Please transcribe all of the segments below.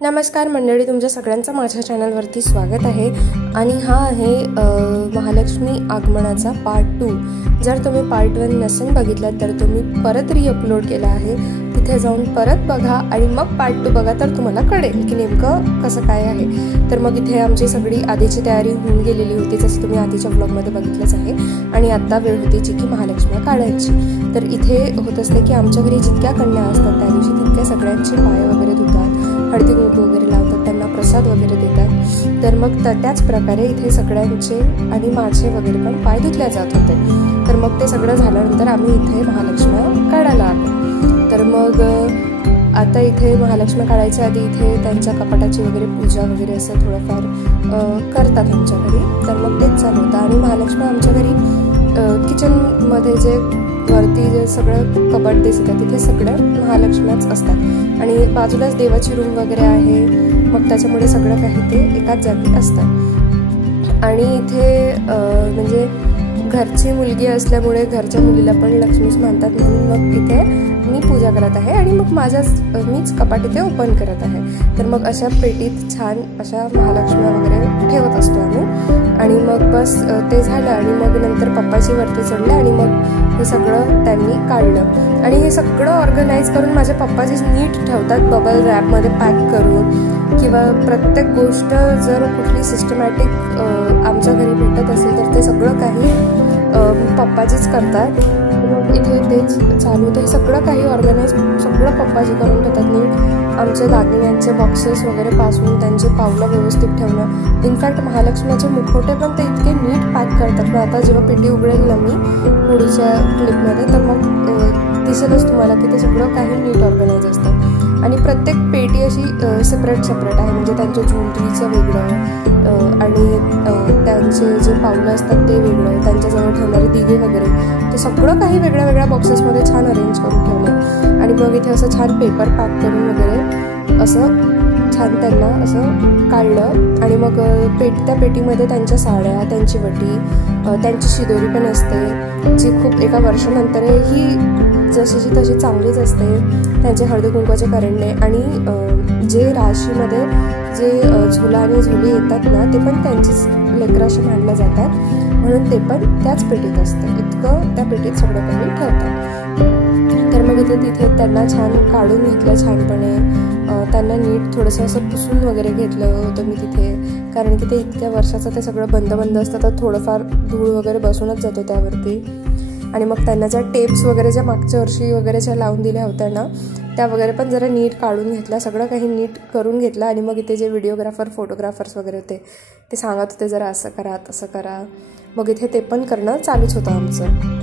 नमस्कार मंडळी, तुमच्या सगळ्यांचं माझ्या चॅनलवरती स्वागत आहे आणि हा आहे महालक्ष्मी आगमनाचा पार्ट 2। जर तुम्ही पार्ट 1 नसेल बघितलं तर तुम्ही परत रीअपलोड केला आहे, तिथे जाऊन परत बघा आणि मग पार्ट 2 बघा, तर तुम्हाला कळेल की नेमकं कसं काय आहे। तर मग इथे आमची सगळी आधीची तयारी होऊन गेलेली होती, जसं तुम्ही आधीच्या व्लॉगमध्ये बघितलंच आहे। आणि आता वेळ होती जी की महालक्ष्मी काढायची। तर इथे होत असते की आमच्या घरी जितक्या कन्या असतात त्या दिवशी तितक्या सगळ्यांचे पाय वगैरे धुतात, हळदी कुंकू वगैरे लावतात, त्यांना प्रसाद वगैरे देतात। तर मग त्याच प्रकारे इथे सगळ्यांचे आणि माझे वगैरे पण पाय धुतले जात होते। तर मग ते सगळं झाल्यानंतर आम्ही इथे महालक्ष्मी काढायला आलो। तर मग आता इथे महालक्ष्मी काढायच्या आधी इथे त्यांच्या कपाटाची वगैरे पूजा वगैरे असं थोडंफार करतात आमच्या घरी। तर मग तेच चालू होतं आणि महालक्ष्मी आमच्या घरी किचनमध्ये जे वरती जे सगळं कपाट दिसतं तिथे सगळं महालक्ष्म्याच असतात आणि बाजूलाच देवाची रूम वगैरे आहे, मग त्याच्यामुळे सगळं काही ते एकाच जागी असतं। आणि इथे म्हणजे घरची मुलगी असल्यामुळे घरच्या मुलीला पण लक्ष्मीच मानतात, म्हणून मग इथे मी पूजा करत आहे आणि मग मीच कपाट इथे ओपन करत आहे। तर मग अशा पेटीत छान अशा महालक्ष्म्या वगैरे ठेवत असतो आम्ही। आणि मग बस ते झालं आणि मग नंतर पप्पाची वरती चढले आणि मग हे सगळं त्यांनी काढलं आणि हे सगळं ऑर्गनाईज करून माझे पप्पाजी नीट ठेवतात, बबल रॅपमध्ये पॅक करून, किंवा प्रत्येक गोष्ट जर कुठली सिस्टमॅटिक आमच्या घरी भेटत असेल तर ते सगळं काही पप्पाजीच करतात। मग इथे तेच चालू होतं, सगळं काही ऑर्गनाईज सगळं पप्पाजी करून ठेवतात नीट। आमचे दागिन्यांचे बॉक्सेस वगैरे पासून त्यांचे पावलं व्यवस्थित ठेवणं, इनफॅक्ट महालक्ष्मीचे मुखवटे पण ते इतके नीट पॅक करतात ना। आता जेव्हा पेटी उघडेल ना मी पुढच्या क्लिपमध्ये तर मग दिसेलच तुम्हाला की ते सगळं काही नीट ऑर्गनाईज असतं आणि प्रत्येक पेटी अशी सेपरेट आहे, म्हणजे त्यांच्या ज्वेलरीचं वेगळं आणि त्यांचे जे पावलं असतात ते वेगळं, त्यांच्याजवळ ठेवणारे दिवे वगैरे ते सगळं काही वेगळ्या बॉक्सेसमध्ये छान अरेंज करून ठेवलं। आणि मग इथे असं छान पेपर पॅक करून वगैरे असं छान त्यांना असं काढलं आणि मग त्या पेटीमध्ये त्यांच्या साड्या, त्यांची वटी, त्यांची शिदोरी पण असते जी खूप एका वर्षानंतरही जशीची तशी चांगलीच असते, त्यांचे हळदी कुंकवाचे करंडे आणि जे राशीमध्ये जे झुला आणि झुली येतात ना ते पण त्यांचीच लेकराशी मांडल्या जातात, म्हणून ते पण त्याच पेटीत असते। इतकं त्या पेटीत सगळं काही ठेवतात। तर मग तिथे त्यांना छान काढून घेतलं छानपणे, त्यांना नीट थोडंसं असं पुसून वगैरे घेतलं होतं मी तिथे, कारण की ते इतक्या वर्षाचं ते सगळं बंद असतं तर थोडंफार धूळ वगैरे बसूनच जातो त्यावरती। आणि मग त्यांना ज्या टेप्स वगैरे ज्या मागच्या वर्षी वगैरे ज्या लावून दिल्या होत्या ना त्या वगैरे पण जरा नीट काढून घेतल्या, सगळं काही नीट करून घेतलं। आणि मग इथे जे व्हिडिओग्राफर फोटोग्राफर्स वगैरे होते ते सांगत होते जरा असं करा तसं करा, मग इथे ते पण करणं चालूच होतं आमचं।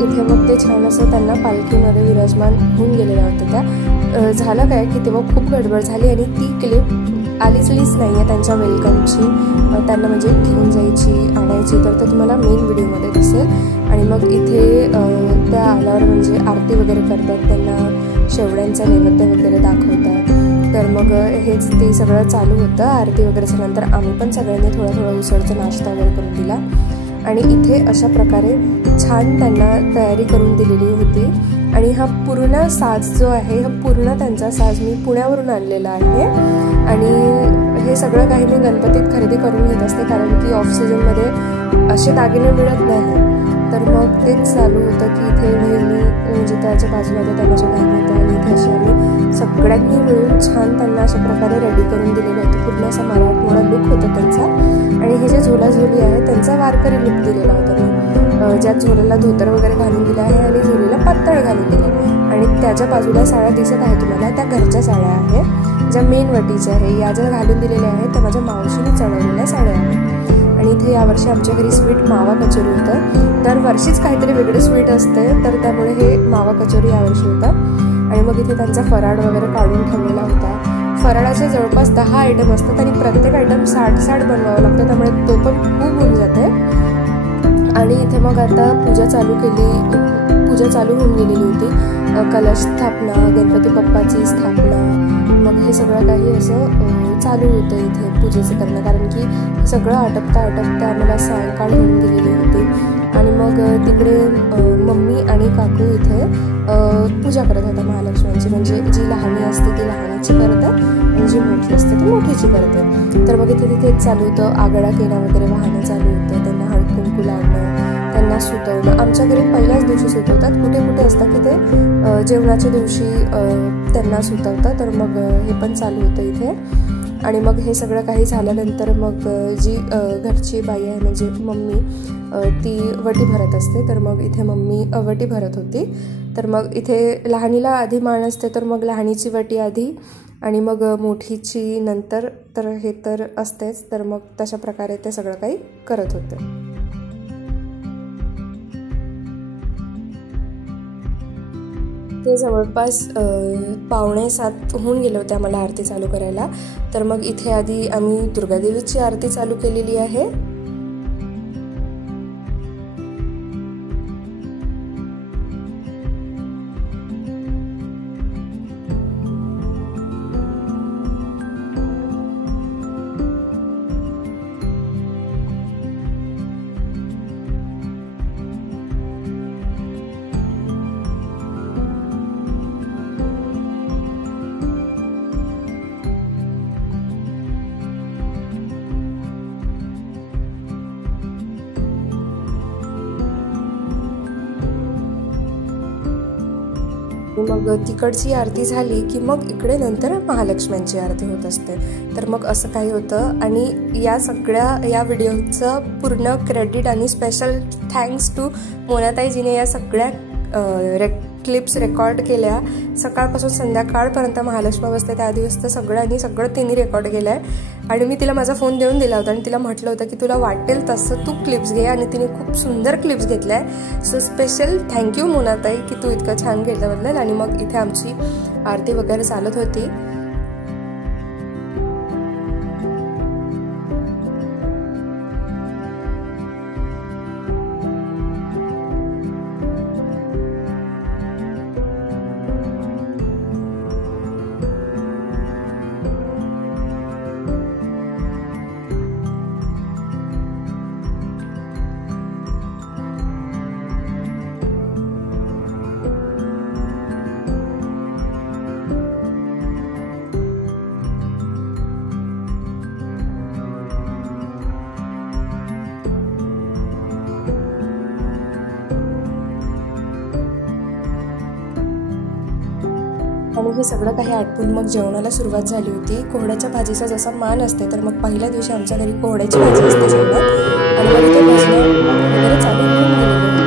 इथे मग ते छान असं त्यांना पालखीमध्ये विराजमान होऊन गेलेल्या होत्या त्या। झालं काय की तेव्हा खूप गडबड झाली आणि ती क्लिप आलीच नाही आहे त्यांच्या वेलकमची, त्यांना म्हणजे घेऊन जायची आणायची, तर ते तुम्हाला मेन व्हिडिओमध्ये दिसेल। आणि मग इथे त्या आल्यावर म्हणजे आरती वगैरे करतात, त्यांना शेवड्यांचा नैवेद्य वगैरे दाखवतात। तर मग हेच ते सगळं चालू होतं। आरती वगैरे झाल्यानंतर आम्ही पण सगळ्यांनी थोडा उसळचा नाश्ता वगैरे करून दिला आणि इथे अशा प्रकारे छान त्यांना तयारी करून दिलेली होती। आणि हा पूर्ण साज जो आहे हा पूर्ण त्यांचा साज मी पुण्यावरून आणलेला आहे आणि हे सगळं काही मी गणपतीत खरेदी करून घेत असते, कारण की ऑफ सीझनमध्ये असे दागिने मिळत नाही। तर मग तेच चालू होतं की इथे बहिणी म्हणजे त्याच्या बाजूला त्या माझ्या बहिणी होत्या आणि इथे असे आम्ही सगळ्यांनी मिळून छान त्यांना अशा प्रकारे रेडी करून दिलेलं होतं। पूर्ण असा मराठमोळा लुक होता त्यांचा आणि हे जे झोलाझोली आहे त्यांचा वारकरी लुक दिलेला होता मी, ज्यात झोलेला धोतर वगैरे घालून दिलं आहे आणि झोलेला पातळ घालून दिलं। आणि त्याच्या बाजूला साड्या दिसत आहे तुम्हाला त्या घरच्या साड्या आहेत, ज्या मेन वटीच्या आहे, या ज्या घालून दिलेल्या आहेत त्या माझ्या मावशीने चढवलेल्या साड्या आहेत। आणि इथे यावर्षी आमच्या घरी स्वीट मावा कचोरी होतं. दरवर्षीच काहीतरी वेगळं स्वीट असते, तर त्यामुळे हे मावा कचोरी यावर्षी होतं. आणि मग इथे त्यांचा फराळ वगैरे काढून ठेवलेला होता. फराळाचे जवळपास 10 आयटम असतात आणि प्रत्येक आयटम 60 बनवावं लागतं, त्यामुळे तो पण खूप होऊन जाते. आणि इथे मग आता पूजा चालू होऊन गेलेली होती. कलश स्थापना, गणपती बाप्पाची स्थापना, मग हे सगळं काही असं चालू होतं इथे पूजेचं करणं, कारण की सगळं आटपता आम्हाला सायंकाळ होऊन गेलेली होती. आणि मग तिकडे मम्मी आणि काकू इथे पूजा करत होता महालक्ष्मीची, म्हणजे जी लहानी असते ती लहानीची करतात आणि जी मोठी असते ती मोठीची करते. तर मग इथे तिथेच चालू होतं, आगळा केला वगैरे वाहनं चालू होतं, त्यांना हळद कुंकू लावणं, त्यांना सुतवणं. आमच्या घरी पहिल्याच दिवशी सुतवतात, कुठे कुठे असतं की ते जेवणाच्या दिवशी त्यांना सुतवतं, तर मग हे पण चालू होतं इथे. आणि मग हे सगळं काही झाल्यानंतर मग जी घरची बाई आहे म्हणजे मम्मी, ती वटी भरत असते, तर मग इथे मम्मी वटी भरत होती. तर मग इथे लहानीला आधी मान असते, तर मग लहानीची वटी आधी आणि मग मोठीची नंतर, तर हे तर असतेच. तर मग तशा प्रकारे ते सगळं काही करत होते. ते जवळपास 6:45 होऊन गेले होते आम्हाला आरती चालू करायला. तर मग इथे आधी आम्ही दुर्गादेवीची आरती चालू केलेली आहे. मग तिकडची आरती झाली की मग इकडे नंतर महालक्ष्म्यांची आरती होत असते. तर मग असं काही होतं. आणि या व्हिडिओचं पूर्ण क्रेडिट आणि स्पेशल थँक्स टू मोनाताई जिने या सगळ्या क्लिप्स रेकॉर्ड केल्या. सकाळपासून संध्याकाळपर्यंत महालक्ष्मी बसते त्या दिवस तर सगळं तिने रेकॉर्ड केलं आहे. आणि मी तिला माझा फोन देऊन दिला होता आणि तिला म्हटलं होतं की तुला वाटेल तसं तू क्लिप्स घे, आणि तिने खूप सुंदर क्लिप्स घेतल्या आहे. सो स्पेशल थँक्यू मोनाताई की तू इतकं छान घेतल्याबद्दल. आणि मग इथे आमची आरती वगैरे चालत होती. आणि हे सगळं काही आटपून मग जेवणाला सुरुवात झाली होती. कोहड्याच्या भाजीचा जसा मान असते, तर मग पहिल्या दिवशी आमच्या घरी कोहड्याची भाजी असते जेवणात. आणि मग इथे भजनं वगैरे चालू होऊन गेलेलं होतं.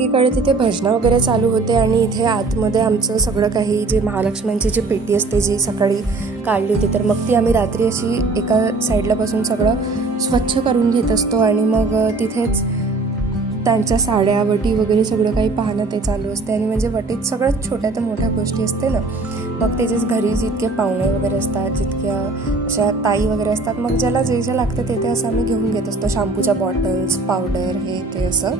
एकीकडे तिथे भजनं वगैरे चालू होते आणि इथे आतमध्ये आमचं सगळं काही जे महालक्ष्म्यांची जी पेटी असते जी सकाळी काढली होती तर मग ती आम्ही रात्री अशी एका साईडला बसून सगळं स्वच्छ करून घेत असतो आणि मग तिथेच त्यांच्या साड्या वटी वगैरे सगळं काही पाहणं ते चालू असते. आणि म्हणजे वटीत सगळ्यात छोट्या ते मोठ्या गोष्टी असते ना, मग त्याचेच घरी जितके पाहुणे वगैरे असतात, जितक्या अशा ताई वगैरे असतात, मग ज्याला जे जे लागतं ते असं आम्ही घेऊन घेत असतो. शॅम्पूच्या बॉटल्स, पावडर, हे ते असं.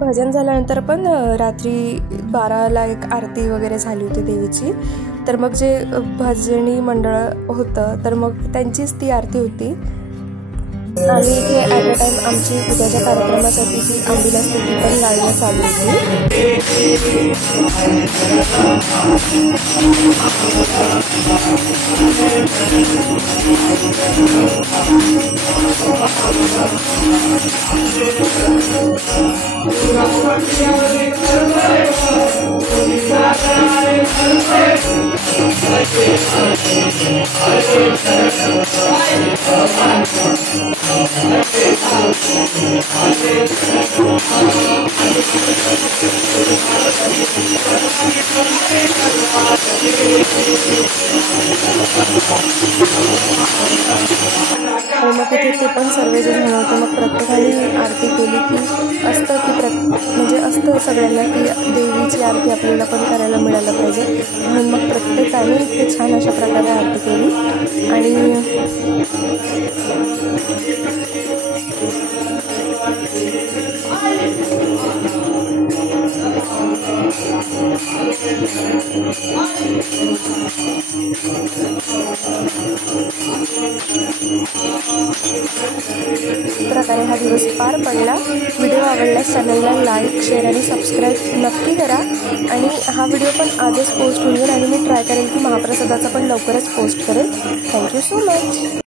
भजन झाल्यानंतर पण रात्री 12ला एक आरती वगैरे झाली होती देवीची. तर मग जे भजनी मंडळ होतं तर मग त्यांचीच ती आरती होती. आणि इथे ॲट अ टाईम आमची उद्याच्या कार्यक्रमासाठी ती आंबील असते ती पण गाळणं चालू होती. मग इथे ते पण सर्व जे झालं होतं मग प्रत्येकाने आरती केली की असतं की म्हणजे असतं सगळ्यांना की देवीची आरती आपल्याला पण करायला मिळालं पाहिजे म्हणून मग प्रत्येकाने इथे छान अशा प्रकारे आरती केली. आणि प्रकारे हा दिवस पार पडला. व्हिडिओ आवडल्यास चॅनलला लाईक, शेअर आणि सबस्क्राईब नक्की करा. आणि हा व्हिडिओ पण आजच पोस्ट होईल आणि मी ट्राय करेन की महाप्रसादाचा पण लवकरच पोस्ट करेन. Thank you so much.